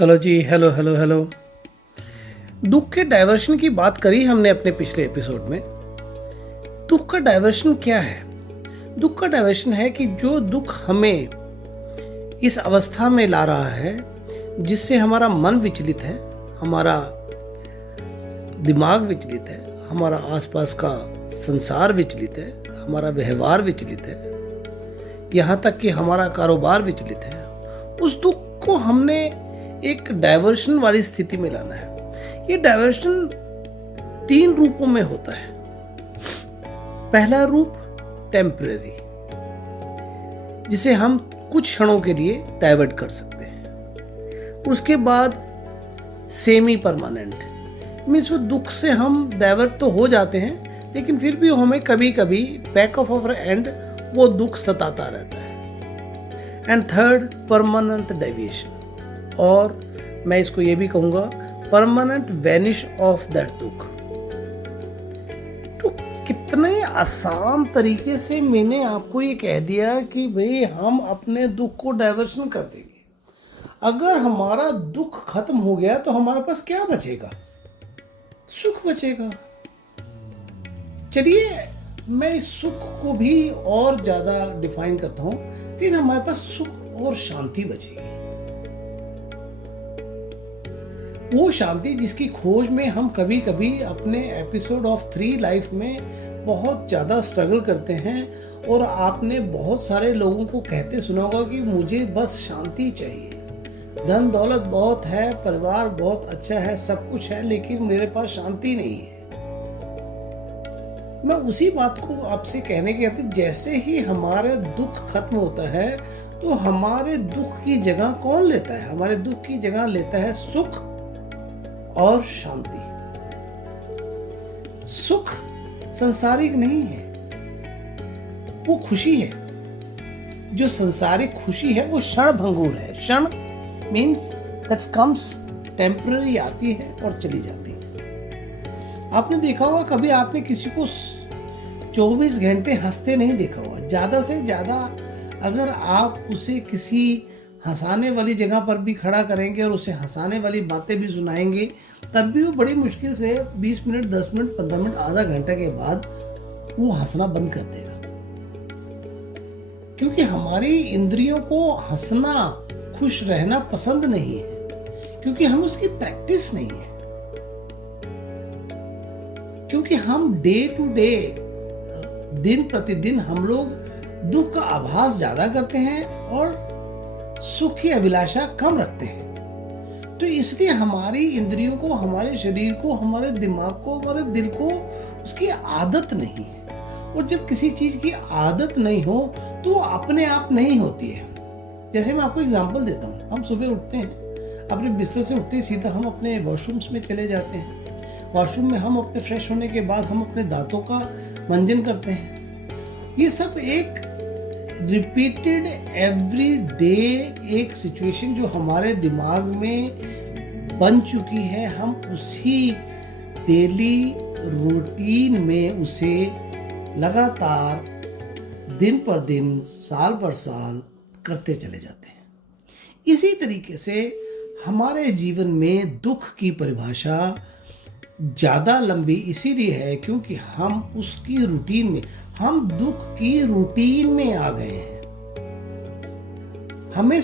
Hello जी। Hello hello hello. दुख के डाइवर्शन की बात करी हमने अपने पिछले एपिसोड में। दुख का डाइवर्शन क्या है? दुख का डाइवर्शन है कि जो दुख हमें इस अवस्था में ला रहा है जिससे हमारा मन विचलित है, हमारा दिमाग विचलित है, हमारा आसपास का संसार विचलित है, हमारा व्यवहार विचलित है, यहाँ तक कि हमारा कारोबार विचलित है। उस दुख को हमने एक डाइवर्शन वाली स्थिति में लाना है। ये डाइवर्शन 3 रूपों में होता है। पहला रूप टेम्परेरी, जिसे हम कुछ क्षणों के लिए डाइवर्ट कर सकते हैं। उसके बाद सेमी परमानेंट, मीन्स वो दुख से हम डाइवर्ट तो हो जाते हैं लेकिन फिर भी हमें कभी कभी बैक ऑफ आवर एंड वो दुख सताता रहता है। एंड थर्ड परमानेंट डेविएशन, और मैं इसको ये भी कहूँगा परमानेंट वैनिश ऑफ दैट दुख। तो कितने आसान तरीके से मैंने आपको ये कह दिया कि भाई हम अपने दुख को डाइवर्शन कर देंगे। अगर हमारा दुख खत्म हो गया तो हमारे पास क्या बचेगा? सुख बचेगा। चलिए मैं इस सुख को भी और ज्यादा डिफाइन करता हूं, फिर हमारे पास सुख और शांति बचेगी। वो शांति जिसकी खोज में हम कभी कभी अपने एपिसोड ऑफ 3 लाइफ में बहुत ज़्यादा स्ट्रगल करते हैं। और आपने बहुत सारे लोगों को कहते सुना होगा कि मुझे बस शांति चाहिए, धन दौलत बहुत है, परिवार बहुत अच्छा है, सब कुछ है, लेकिन मेरे पास शांति नहीं है। मैं उसी बात को आपसे कहने के आते, जैसे ही हमारा दुख खत्म होता है तो हमारे दुख की जगह कौन लेता है? हमारे दुख की जगह लेता है सुख और शांति। सुख संसारिक नहीं है, वो खुशी है। जो संसारिक खुशी है वो क्षण भंगुर है। क्षण मीन्स दैट कम्स, टेम्पररी आती है और चली जाती है। आपने देखा होगा, कभी आपने किसी को 24 घंटे हंसते नहीं देखा होगा। ज़्यादा से ज़्यादा अगर आप उसे किसी हंसाने वाली जगह पर भी खड़ा करेंगे और उसे हंसाने वाली बातें भी सुनाएंगे, तब भी वो बड़ी मुश्किल से 20 मिनट, 10 मिनट, 15 मिनट, आधा घंटा के बाद वो हंसना बंद कर देगा। क्योंकि हमारी इंद्रियों को हंसना, खुश रहना पसंद नहीं है, क्योंकि हम उसकी प्रैक्टिस नहीं है। क्योंकि हम डे टू डे, दिन प्रतिदिन हम लोग दुख का आभास ज्यादा करते हैं और सुख की अभिलाषा कम रखते हैं। तो इसलिए हमारी इंद्रियों को, हमारे शरीर को, हमारे दिमाग को, हमारे दिल को उसकी आदत नहीं है। और जब किसी चीज की आदत नहीं हो तो वो अपने आप नहीं होती है। जैसे मैं आपको एग्जांपल देता हूँ, हम सुबह उठते हैं, अपने बिस्तर से उठते ही सीधा हम अपने वॉशरूम्स में चले जाते हैं। वॉशरूम में हम अपने फ्रेश होने के बाद हम अपने दांतों का मंजन करते हैं। ये सब एक रिपीटेड एवरी डे एक सिचुएशन जो हमारे दिमाग में बन चुकी है, हम उसी डेली रूटीन में उसे लगातार दिन पर दिन, साल पर साल करते चले जाते हैं। इसी तरीके से हमारे जीवन में दुख की परिभाषा ज़्यादा लंबी इसीलिए है क्योंकि हम उसकी रूटीन में, हम दुख की रूटीन में आ गए हैं। हमें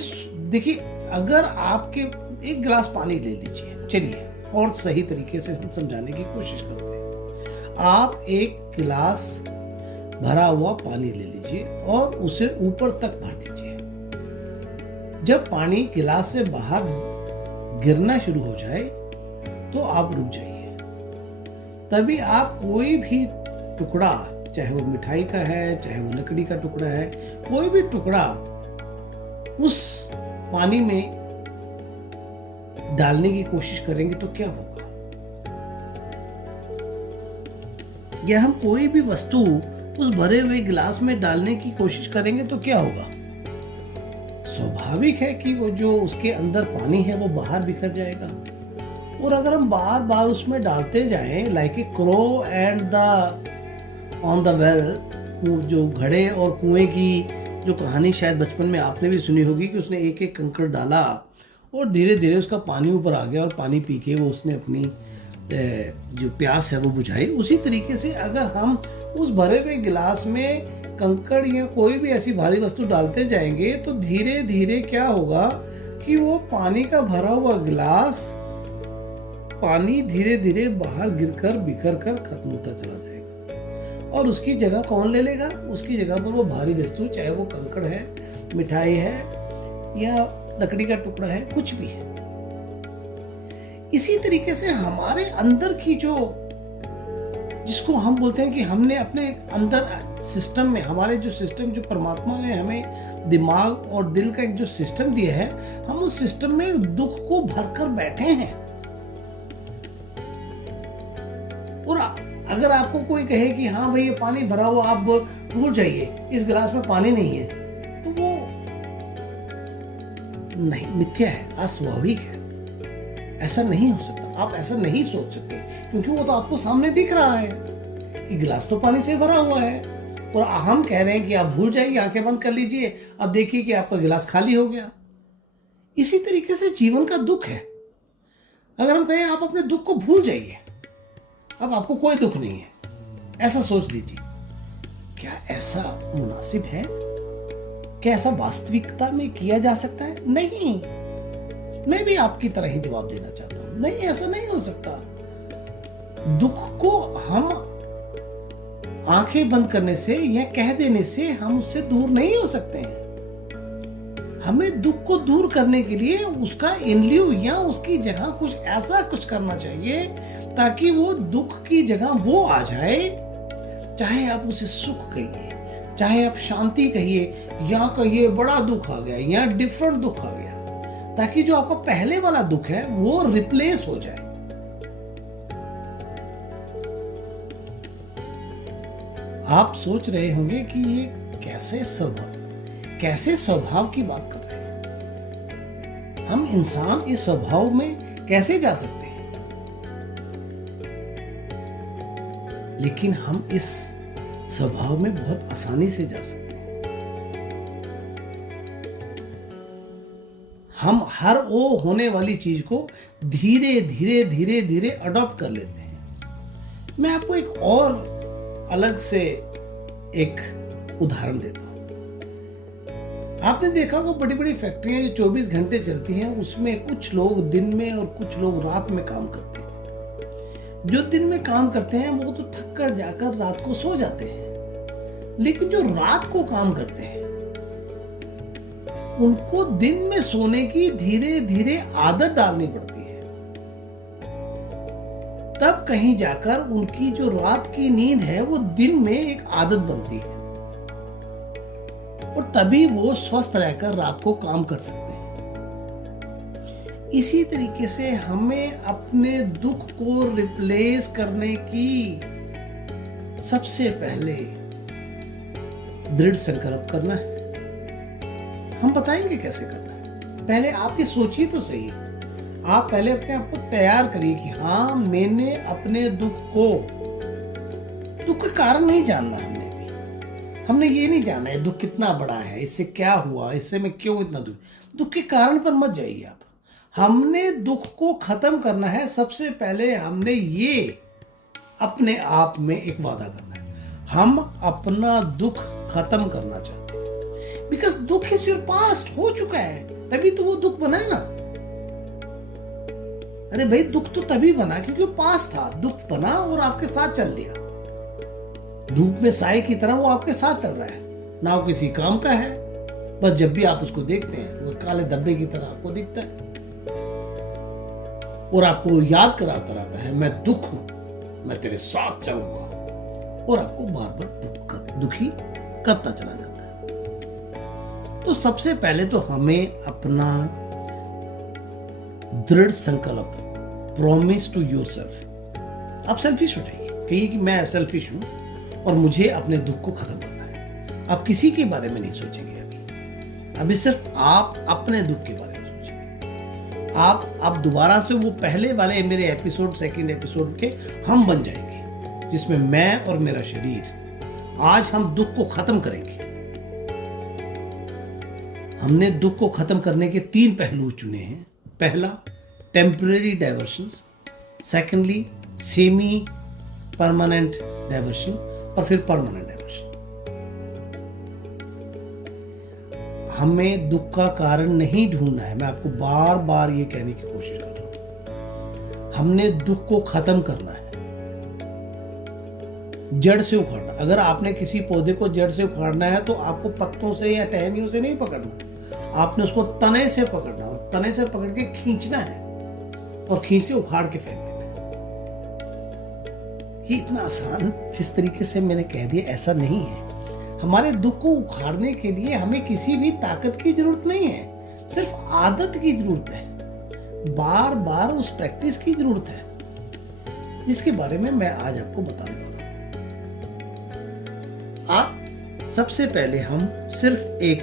देखिए, अगर आपके एक गिलास पानी ले लीजिए, चलिए और सही तरीके से हम समझाने की कोशिश करते हैं। आप एक गिलास भरा हुआ पानी ले लीजिए और उसे ऊपर तक भर दीजिए। जब पानी गिलास से बाहर गिरना शुरू हो जाए तो आप रुक जाइए। तभी आप कोई भी टुकड़ा, चाहे वो मिठाई का है, चाहे वो लकड़ी का टुकड़ा है, कोई भी टुकड़ा उस पानी में डालने की कोशिश करेंगे तो क्या होगा? या हम कोई भी वस्तु उस भरे हुए गिलास में डालने की कोशिश करेंगे तो क्या होगा? स्वाभाविक है कि वो जो उसके अंदर पानी है वो बाहर बिखर जाएगा। और अगर हम बार बार उसमें डालते जाएं, like a crow and the on the well, जो घड़े और कुएं की जो कहानी शायद बचपन में आपने भी सुनी होगी कि उसने एक एक कंकड़ डाला और धीरे धीरे उसका पानी ऊपर आ गया और पानी पी के वो उसने अपनी जो प्यास है वो बुझाई। उसी तरीके से अगर हम उस भरे हुए गिलास में कंकड़ या कोई भी ऐसी भारी वस्तु डालते जाएंगे तो धीरे धीरे क्या होगा कि वो पानी का भरा हुआ गिलास, पानी धीरे धीरे बाहर गिरकर बिखर कर खत्म होता चला जाएगा और उसकी जगह कौन ले लेगा? उसकी जगह पर वो भारी वस्तु, चाहे वो कंकड़ है, मिठाई है या लकड़ी का टुकड़ा है, कुछ भी है। इसी तरीके से हमारे अंदर की जिसको हम बोलते हैं कि हमने अपने अंदर सिस्टम में, हमारे जो सिस्टम, जो परमात्मा ने हमें दिमाग और दिल का एक जो सिस्टम दिया है, हम उस सिस्टम में दुख को भरकर बैठे हैं। और अगर आपको कोई कहे कि हाँ भाई ये पानी भरा हुआ, आप भूल जाइए, इस गिलास में पानी नहीं है, तो वो नहीं, मिथ्या है, अस्वाभाविक है। ऐसा नहीं हो सकता, आप ऐसा नहीं सोच सकते, क्योंकि वो तो आपको सामने दिख रहा है कि गिलास तो पानी से भरा हुआ है और हम कह रहे हैं कि आप भूल जाइए, आंखें बंद कर लीजिए, अब देखिए कि आपका गिलास खाली हो गया। इसी तरीके से जीवन का दुख है। अगर हम कहें आप अपने दुख को भूल जाइए, अब आपको कोई दुख नहीं है, ऐसा सोच लीजिए, क्या ऐसा मुनासिब है? क्या ऐसा वास्तविकता में किया जा सकता है? नहीं। मैं भी आपकी तरह ही जवाब देना चाहता हूं, नहीं, ऐसा नहीं हो सकता। दुख को हम आंखें बंद करने से या कह देने से हम उससे दूर नहीं हो सकते हैं। हमें दुख को दूर करने के लिए उसका इन लिeu या उसकी जगह कुछ ऐसा कुछ करना चाहिए ताकि वो दुख की जगह वो आ जाए। चाहे आप उसे सुख कहिए, चाहे आप शांति कहिए, या कहिए बड़ा दुख आ गया या डिफरेंट दुख आ गया, ताकि जो आपका पहले वाला दुख है वो रिप्लेस हो जाए। आप सोच रहे होंगे कि ये कैसे स्वभाव की बात कर रहे हैं? हम इंसान इस स्वभाव में कैसे जा सकते हैं? लेकिन हम इस स्वभाव में बहुत आसानी से जा सकते हैं। हम हर वो होने वाली चीज को धीरे धीरे धीरे धीरे अडॉप्ट कर लेते हैं। मैं आपको एक और अलग से एक उदाहरण देता हूं। आपने देखा होगा बड़ी बड़ी फैक्ट्रियां जो 24 घंटे चलती हैं, उसमें कुछ लोग दिन में और कुछ लोग रात में काम करते हैं। जो दिन में काम करते हैं वो तो थक कर जाकर रात को सो जाते हैं, लेकिन जो रात को काम करते हैं उनको दिन में सोने की धीरे धीरे आदत डालनी पड़ती है। तब कहीं जाकर उनकी जो रात की नींद है वो दिन में एक आदत बनती है और तभी वो स्वस्थ रहकर रात को काम कर सकते हैं। इसी तरीके से हमें अपने दुख को रिप्लेस करने की सबसे पहले दृढ़ संकल्प करना है। हम बताएंगे कैसे करना है। पहले आप ये सोचिए तो सही, आप पहले अपने आप को तैयार करिए कि हाँ, मैंने अपने दुख का कारण नहीं जानना। हमने ये नहीं जाना है दुख कितना बड़ा है, इससे क्या हुआ, इससे मैं क्यों इतना दुख के कारण पर मत जाइए आप। हमने दुख को खत्म करना है। सबसे पहले हमने ये अपने आप में एक वादा करना है, हम अपना दुख खत्म करना चाहते हैं। बिकॉज दुख इज योर पास्ट, हो चुका है, तभी तो वो दुख बना है ना। अरे भाई, दुख तो तभी बना क्योंकि वो पास था, दुख बना और आपके साथ चल दिया। धूप में साए की तरह वो आपके साथ चल रहा है, ना वो किसी काम का है, बस जब भी आप उसको देखते हैं वो काले धब्बे की तरह आपको दिखता है और आपको याद कराता रहता है, मैं दुख हूं, मैं तेरे साथ चलूंगा, और आपको बार बार दुखी करता चला जाता है। तो सबसे पहले तो हमें अपना दृढ़ संकल्प, प्रॉमिस टू योरसेल्फ। आप सेल्फिश हो जाइए, कहिए कि मैं सेल्फिश हूं और मुझे अपने दुख को खत्म करना है। आप किसी के बारे में नहीं सोचेंगे अभी सिर्फ आप अपने दुख के बारे में सोचेंगे। आप दोबारा से वो पहले वाले मेरे एपिसोड, सेकंड एपिसोड के हम बन जाएंगे, जिसमें मैं और मेरा शरीर आज हम दुख को खत्म करेंगे। हमने दुख को खत्म करने के 3 पहलू चुने हैं। पहला temporary diversions, secondly semi permanent diversion और फिर परमानेंट डाइवर्शन। हमें दुख का कारण नहीं ढूंढना है, मैं आपको बार बार ये कहने की कोशिश कर रहा हूं। हमने दुख को खत्म करना है, जड़ से उखाड़ना। अगर आपने किसी पौधे को जड़ से उखाड़ना है तो आपको पत्तों से या टहनियों से नहीं पकड़ना, आपने उसको तने से पकड़ना और तने से पकड़ के खींचना है और खींच के उखाड़ के फेंक देना है। ये इतना आसान जिस तरीके से मैंने कह दिया ऐसा नहीं है। हमारे दुख को उखाड़ने के लिए हमें किसी भी ताकत की जरूरत नहीं है, सिर्फ आदत की जरूरत है, बार बार उस प्रैक्टिस की जरूरत है, जिसके बारे में मैं आज आपको बताने वाला हूं। आप सबसे पहले हम सिर्फ एक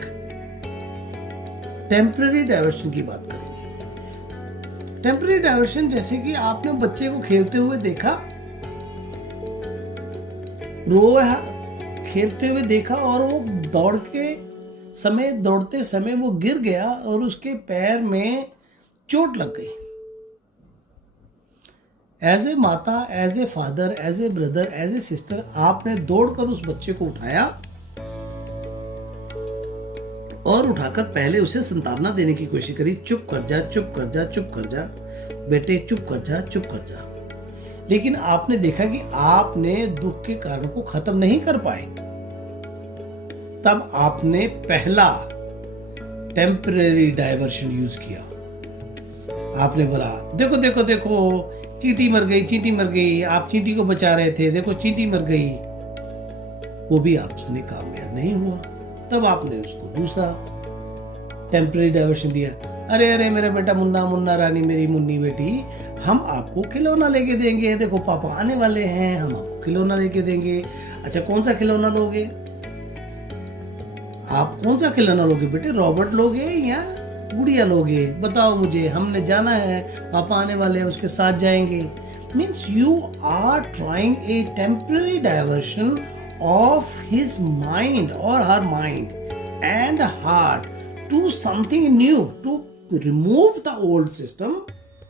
टेम्पररी डाइवर्शन की बात करेंगे। टेम्पररी डाइवर्शन जैसे कि आपने बच्चे को खेलते हुए देखा, खेलते हुए देखा और वो दौड़ते समय वो गिर गया और उसके पैर में चोट लग गई। एज ए माता, as a father, as a brother, as a sister, आपने दौड़कर उस बच्चे को उठाया और उठाकर पहले उसे संतावना देने की कोशिश करी, चुप कर जा, चुप कर जा, चुप कर जा बेटे, चुप कर जा, चुप कर जा। लेकिन आपने देखा कि आपने दुख के कारण को खत्म नहीं कर पाए। तब आपने पहला टेम्परेरी डाइवर्शन यूज किया। आपने बोला देखो देखो देखो, चींटी मर गई, चींटी मर गई, आप चींटी को बचा रहे थे, देखो चींटी मर गई। वो भी आपने कामयाब नहीं हुआ। तब आपने उसको दूसरा टेम्परेरी डाइवर्शन दिया। अरे अरे मेरा बेटा मुन्ना, मुन्ना रानी, मेरी मुन्नी बेटी, हम आपको खिलौना लेके देंगे, देखो पापा आने वाले हैं, हम आपको खिलौना लेके देंगे। अच्छा कौन सा खिलौना लोगे? आप कौन सा खिलौना लोगे बेटे? रॉबर्ट लोगे या गुड़िया लोगे? बताओ मुझे, हमने जाना है, पापा आने वाले हैं, उसके साथ जाएंगे। Means you are trying a temporary diversion of his mind और her mind and heart to something new, to remove the old system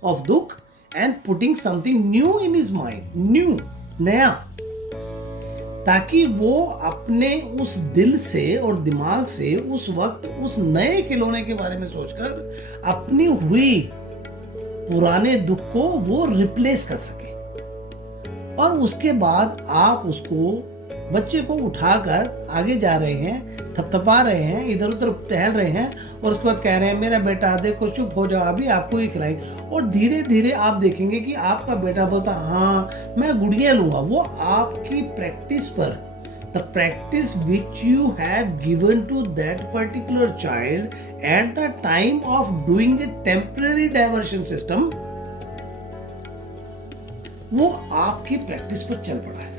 of dukh and putting something new in his mind, new, नया, ताकि वो अपने उस दिल से और दिमाग से उस वक्त उस नए खिलौने के बारे में सोचकर अपनी हुई पुराने दुख को वो रिप्लेस कर सके। और उसके बाद आप उसको, बच्चे को उठाकर आगे जा रहे हैं, थपथपा रहे हैं, इधर उधर टहल रहे हैं और उसके बाद कह रहे हैं मेरा बेटा देखो चुप हो जाओ, अभी आपको ही खिलाएंगे। और धीरे धीरे आप देखेंगे कि आपका बेटा बोलता हाँ मैं गुड़िया लूंगा। वो आपकी प्रैक्टिस पर, the practice which you have given to that particular child at the time of doing a temporary diversion system, वो आपकी प्रैक्टिस पर चल पड़ा है।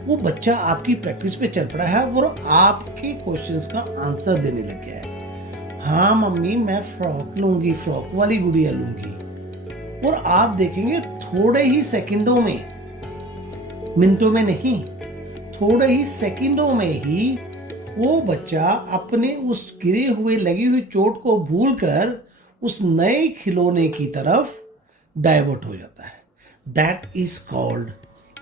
वो बच्चा आपकी प्रैक्टिस पे चल पड़ा है और आपके क्वेश्चंस का आंसर देने लग गया है। हाँ मम्मी मैं फ्रॉक लूंगी, फ्रॉक वाली गुड़िया लूंगी। और आप देखेंगे थोड़े ही सेकंडों में, मिनटों में नहीं, थोड़े ही सेकंडों में ही वो बच्चा अपने उस गिरे हुए लगी हुई चोट को भूलकर उस नए खिलौने की तरफ डाइवर्ट हो जाता है। That is called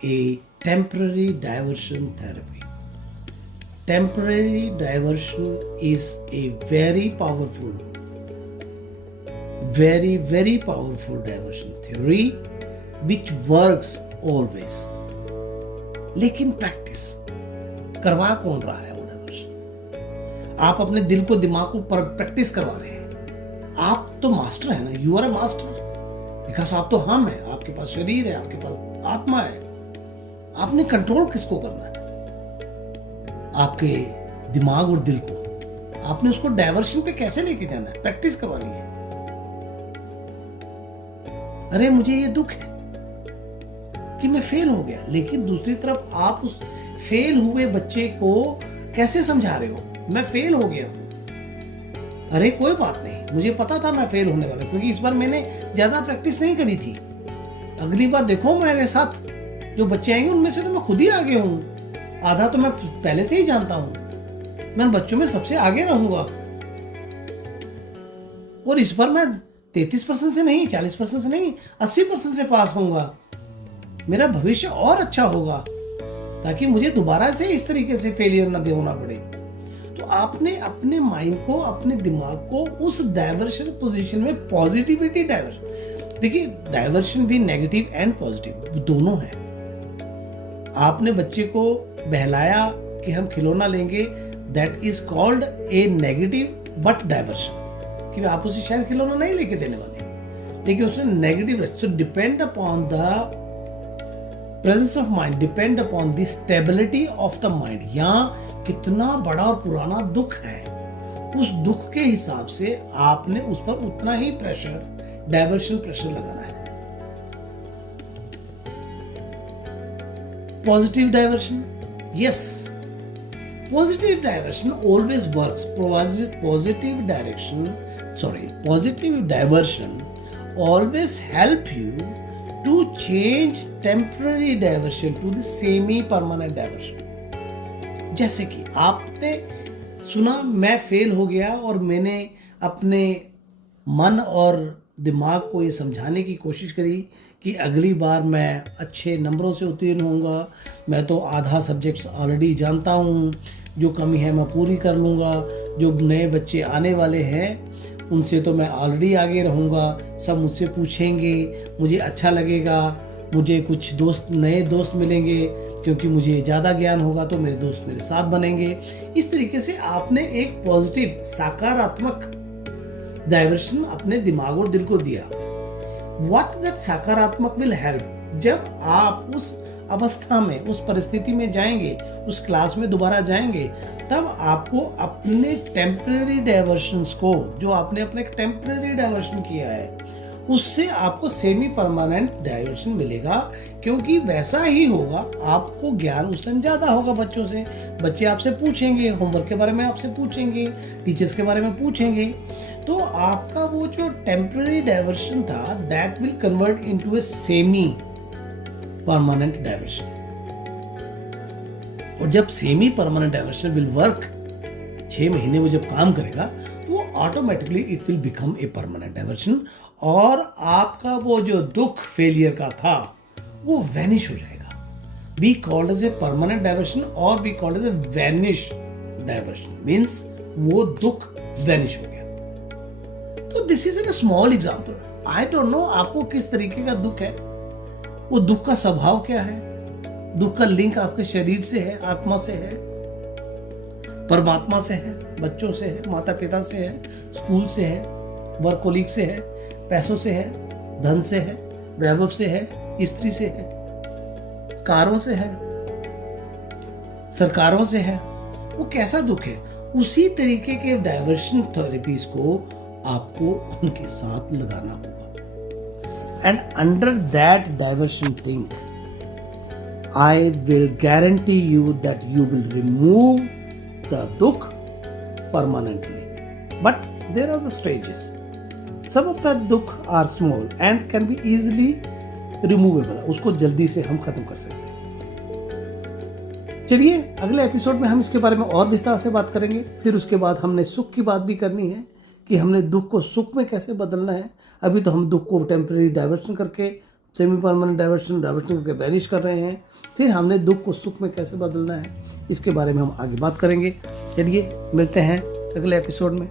a temporary diversion therapy. Temporary diversion is a very powerful diversion theory which works always. लेकिन प्रैक्टिस करवा कौन रहा है वो डाइवर्शन? आप अपने दिल को, दिमाग को प्रैक्टिस करवा रहे हैं। आप तो मास्टर है ना, you are a master, because आप तो हम है, आपके पास शरीर है, आपके पास आत्मा है। आपने कंट्रोल किसको करना है? आपके दिमाग और दिल को। आपने उसको डाइवर्शन पे कैसे लेके जाना है? प्रैक्टिस करवानी है। अरे मुझे ये दुख है कि मैं फेल हो गया, लेकिन दूसरी तरफ आप उस फेल हुए बच्चे को कैसे समझा रहे हो? मैं फेल हो गया हूं। अरे कोई बात नहीं, मुझे पता था मैं फेल होने वाला, क्योंकि इस बार मैंने ज्यादा प्रैक्टिस नहीं करी थी। अगली बार देखो मेरे साथ जो बच्चे आएंगे उनमें से तो मैं खुद ही आगे हूं, आधा तो मैं पहले से ही जानता हूं। मैं बच्चों में सबसे आगे रहूंगा और इस बार मैं 33% से नहीं, 40% से नहीं, 80% से पास होऊंगा, मेरा भविष्य और अच्छा होगा, ताकि मुझे दोबारा से इस तरीके से फेलियर ना होना पड़े। तो आपने अपने माइंड को, अपने दिमाग को उस डाइवर्शन पोजीशन में, पॉजिटिविटी डाइवर्शन, देखिए डाइवर्शन भी नेगेटिव एंड पॉजिटिव दोनों है। आपने बच्चे को बहलाया कि हम खिलौना लेंगे, that is called a negative but diversion, कि आप उसे शायद खिलौना नहीं लेके देने वाले, लेकिन उसने negative. So depend upon the presence of mind, depend upon the stability of the mind. यहाँ कितना बड़ा और पुराना दुख है, उस दुख के हिसाब से आपने उस पर उतना ही प्रेशर, डाइवर्शन प्रेशर लगाना है। Positive diversion, yes, positive diversion always works. Positive diversion always help you to change temporary diversion to the semi-permanent diversion। जैसे कि आपने सुना मैं फेल हो गया और मैंने अपने मन और दिमाग को ये समझाने की कोशिश करी कि अगली बार मैं अच्छे नंबरों से उत्तीर्ण होऊंगा, मैं तो आधा सब्जेक्ट्स ऑलरेडी जानता हूँ, जो कमी है मैं पूरी कर लूँगा, जो नए बच्चे आने वाले हैं उनसे तो मैं ऑलरेडी आगे रहूँगा, सब मुझसे पूछेंगे, मुझे अच्छा लगेगा, मुझे कुछ नए दोस्त मिलेंगे, क्योंकि मुझे ज़्यादा ज्ञान होगा तो मेरे दोस्त मेरे साथ बनेंगे। इस तरीके से आपने एक पॉजिटिव, सकारात्मक डाइवर्शन अपने दिमाग और दिल को दिया। व्हाट दैट सकारात्मक विल हेल्प, जब आप उस अवस्था में, उस परिस्थिति में जाएंगे, उस क्लास में दोबारा जाएंगे, तब आपको अपने टेम्परेरी डाइवर्शंस को, जो आपने अपने टेम्परेरी डाइवर्शन किया है, उससे आपको सेमी परमानेंट डाइवर्शन मिलेगा, क्योंकि वैसा ही होगा, आपको ज्ञान उस टाइम ज़्यादा होगा बच्चों से। बच्चे आपसे पूछेंगे, होमवर्क के बारे में आपसे पूछेंगे, टीचर्स के बारे में पूछेंगे, तो आपका वो जो टेम्परेरी डाइवर्शन था, that will convert into a semi permanent diversion. और जब semi permanent diversion will work, 6 महीने वो जब काम करेगा, तो वो automatically it will become a permanent diversion, और आपका वो जो दुख फेलियर का था वो वैनिश हो जाएगा। Be called as a permanent diversion और be called as a vanish diversion, means वो दुख वैनिश हो गया। तो this is a small example. I don't know आपको किस तरीके का दुख है, वो दुख का स्वभाव क्या है, दुख का लिंक आपके शरीर से है, आत्मा से है, परमात्मा से है, बच्चों से है, माता पिता से है, स्कूल से है, वर्क कोलीग से है, पैसों से है, धन से है, वैभव से है, स्त्री से है, कारों से है, सरकारों से है। वो कैसा दुख है, उसी तरीके के डाइवर्शन थेरेपीज को आपको उनके साथ लगाना होगा। And under that diversion thing, I will guarantee you that you will remove the dukh permanently. But there are the stages. Some of that dukh are small and can be easily removable. उसको जल्दी से हम खत्म कर सकते हैं। चलिए अगले एपिसोड में हम इसके बारे में और विस्तार से बात करेंगे। फिर उसके बाद हमने सुख की बात भी करनी है कि हमने दुख को सुख में कैसे बदलना है। अभी तो हम दुख को टेम्परेरी डाइवर्शन करके, सेमी परमानेंट डाइवर्शन करके वैनिश कर रहे हैं। फिर हमने दुख को सुख में कैसे बदलना है, इसके बारे में हम आगे बात करेंगे। चलिए मिलते हैं अगले एपिसोड में।